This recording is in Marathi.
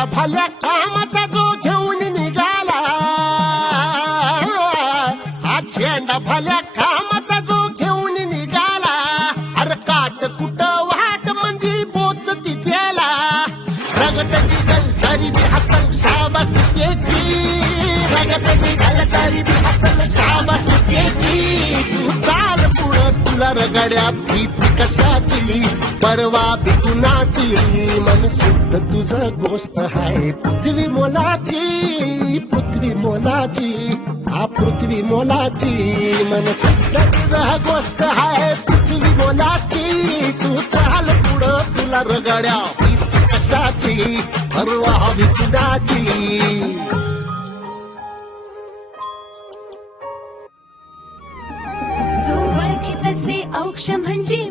चेंडा भाल्या कामाचा जो घेऊन निघाला, हा चेंडा भाल्या कामाचा जो घेऊन निघाला, अरे काट कुठं वाट मंदी बोचती त्याला, रगत निघल तरी बी हसल शाबास त्याची, रगत निघल तरी बी हसल शाबास त्याची. तू चाल पुढं तुला रगड्या भीती कशाची, परवा बी कुणाची, मन शुद्ध तुझं गोष्ट आहे पृथ्वी मोलाची, पृथ्वी मोलाची, हा पृथ्वी मोलाची, मन शुद्ध तुझं गोष्ट आहे पृथ्वी मोलाची. तू चाल पुढं तुला रगड्या भीती कशाची, परवा बी कुणाची. जो ओळखे तसे औक्ष म्हणजे